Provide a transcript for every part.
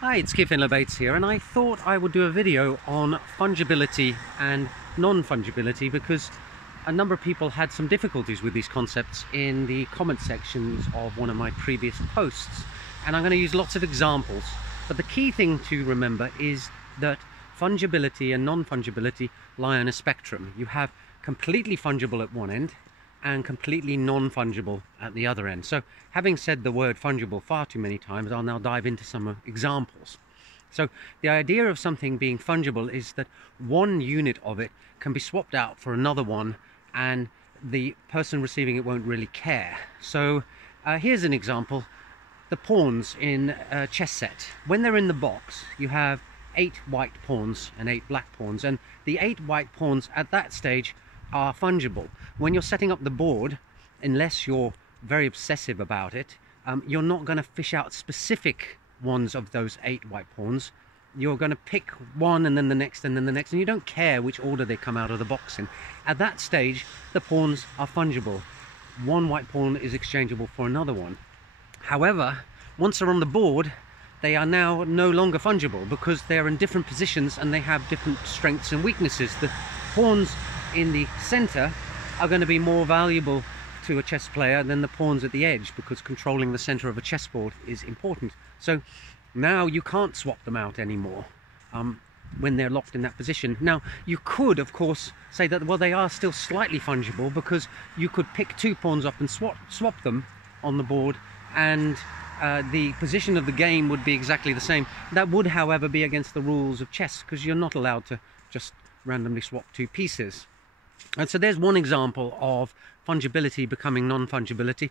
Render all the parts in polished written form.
Hi, it's Keith Bates here, and I thought I would do a video on fungibility and non-fungibility because a number of people had some difficulties with these concepts in the comment sections of one of my previous posts, and I'm going to use lots of examples. But the key thing to remember is that fungibility and non-fungibility lie on a spectrum. You have completely fungible at one end and completely non-fungible at the other end. So having said the word fungible far too many times, I'll now dive into some examples. So the idea of something being fungible is that one unit of it can be swapped out for another one and the person receiving it won't really care. So here's an example. The pawns in a chess set. When they're in the box, you have 8 white pawns and 8 black pawns, and the 8 white pawns at that stage are fungible. When you're setting up the board, unless you're very obsessive about it, you're not going to fish out specific ones of those 8 white pawns. You're going to pick one and then the next and then the next, and you don't care which order they come out of the box in. At that stage, the pawns are fungible. One white pawn is exchangeable for another one. However, once they're on the board, they are now no longer fungible because they're in different positions and they have different strengths and weaknesses. The pawns in the center are going to be more valuable to a chess player than the pawns at the edge, because controlling the center of a chessboard is important. So now you can't swap them out anymore when they're locked in that position. Now you could of course say that, well, they are still slightly fungible because you could pick 2 pawns up and swap them on the board, and the position of the game would be exactly the same. That would, however, be against the rules of chess, because you're not allowed to just randomly swap 2 pieces. And so there's one example of fungibility becoming non-fungibility.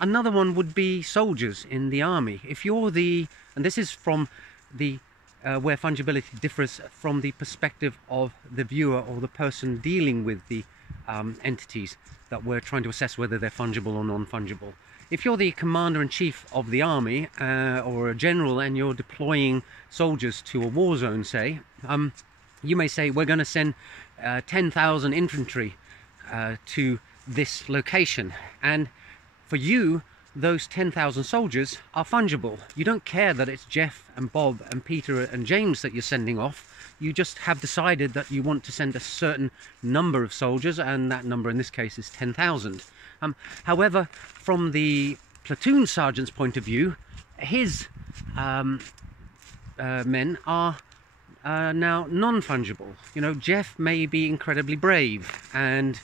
Another one would be soldiers in the army. If you're and this is from the where fungibility differs from the perspective of the viewer or the person dealing with the entities that we're trying to assess whether they're fungible or non-fungible. If you're the commander-in-chief of the army or a general and you're deploying soldiers to a war zone, say, you may say, we're going to send 10,000 infantry to this location, and for you those 10,000 soldiers are fungible. You don't care that it's Jeff and Bob and Peter and James that you're sending off. You just have decided that you want to send a certain number of soldiers, and that number in this case is 10,000. However, from the platoon sergeant's point of view, his men are now non-fungible. You know, Jeff may be incredibly brave, and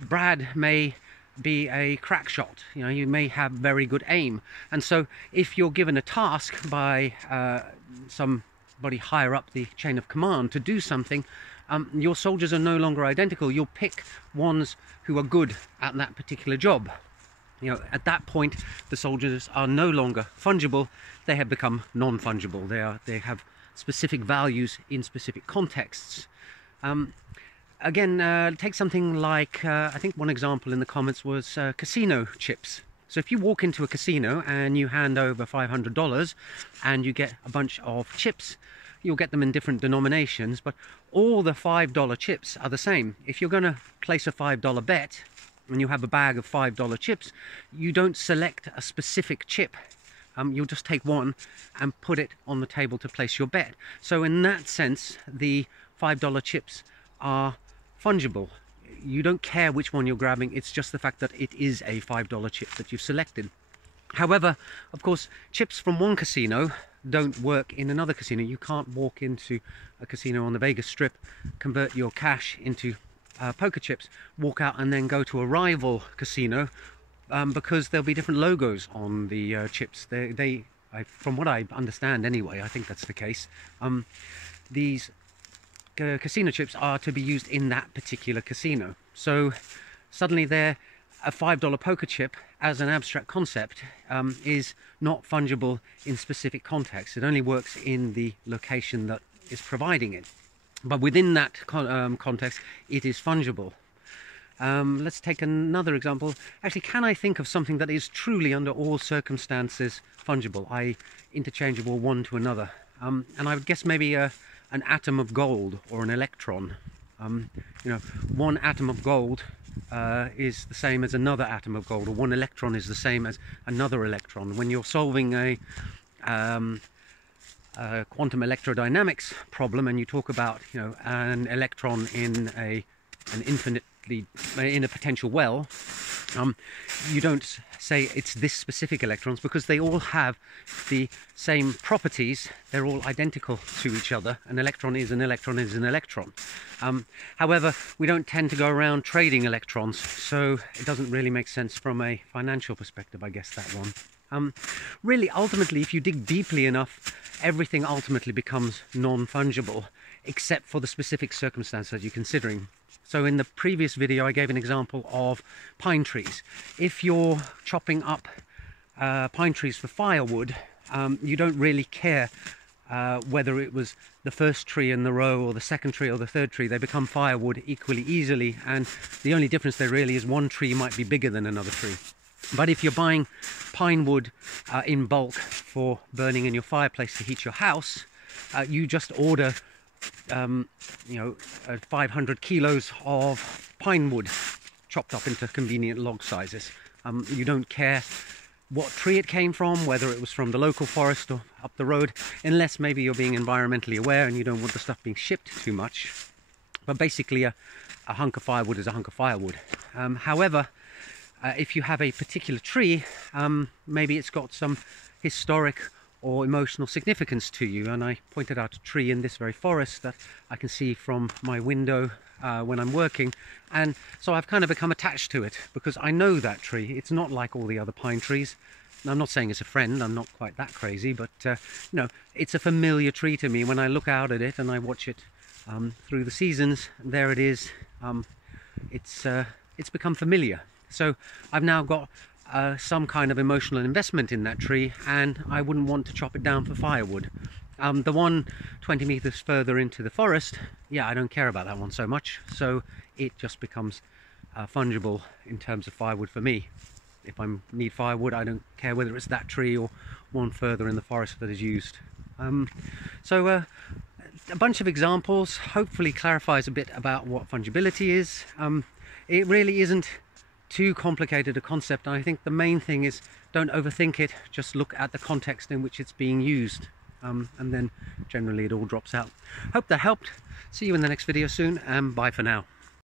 Brad may be a crack shot. You know, you may have very good aim, and so if you're given a task by somebody higher up the chain of command to do something, your soldiers are no longer identical. You'll pick ones who are good at that particular job. You know, at that point, the soldiers are no longer fungible. They have become non-fungible. They have specific values in specific contexts. Again, take something like, I think one example in the comments was casino chips. So if you walk into a casino and you hand over $500 and you get a bunch of chips, you'll get them in different denominations, but all the $5 chips are the same. If you're going to place a $5 bet and you have a bag of $5 chips, you don't select a specific chip. You'll just take one and put it on the table to place your bet. So in that sense, the $5 chips are fungible. You don't care which one you're grabbing, it's just the fact that it is a $5 chip that you've selected. However, of course, chips from one casino don't work in another casino. You can't walk into a casino on the Vegas Strip, convert your cash into poker chips, walk out and then go to a rival casino, because there'll be different logos on the chips. From what I understand anyway, I think that's the case. These casino chips are to be used in that particular casino. So suddenly they're a $5 poker chip as an abstract concept is not fungible in specific context. It only works in the location that is providing it. But within that context, it is fungible. Let's take another example. Actually, can I think of something that is truly under all circumstances fungible, i.e. interchangeable one to another? And I would guess maybe an atom of gold or an electron. You know, one atom of gold is the same as another atom of gold, or one electron is the same as another electron. When you're solving a quantum electrodynamics problem, and you talk about, you know, an electron in in a potential well, you don't say it's this specific electrons, because they all have the same properties. They're all identical to each other. An electron is an electron is an electron. However, we don't tend to go around trading electrons, so it doesn't really make sense from a financial perspective, I guess, that one. Really, ultimately, if you dig deeply enough, everything ultimately becomes non-fungible, except for the specific circumstance that you're considering. So in the previous video, I gave an example of pine trees. If you're chopping up pine trees for firewood, you don't really care whether it was the first tree in the row or the second tree or the third tree. They become firewood equally easily, and the only difference there really is one tree might be bigger than another tree. But if you're buying pine wood in bulk for burning in your fireplace to heat your house, you just order 500 kilos of pine wood chopped up into convenient log sizes. You don't care what tree it came from, whether it was from the local forest or up the road, unless maybe you're being environmentally aware and you don't want the stuff being shipped too much. But basically a hunk of firewood is a hunk of firewood. However, if you have a particular tree, maybe it's got some historic or emotional significance to you, and I pointed out a tree in this very forest that I can see from my window when I'm working, and so I've kind of become attached to it because I know that tree. It's not like all the other pine trees. I'm not saying it's a friend, I'm not quite that crazy, but it's a familiar tree to me. When I look out at it and I watch it through the seasons, there it is. It's become familiar. So I've now got some kind of emotional investment in that tree, and I wouldn't want to chop it down for firewood. The one 20 meters further into the forest, yeah, I don't care about that one so much, so it just becomes fungible in terms of firewood for me. If I need firewood, I don't care whether it's that tree or one further in the forest that is used. A bunch of examples hopefully clarifies a bit about what fungibility is. It really isn't too complicated a concept, and I think the main thing is don't overthink it, just look at the context in which it's being used, and then generally it all drops out. Hope that helped. See you in the next video soon, and bye for now.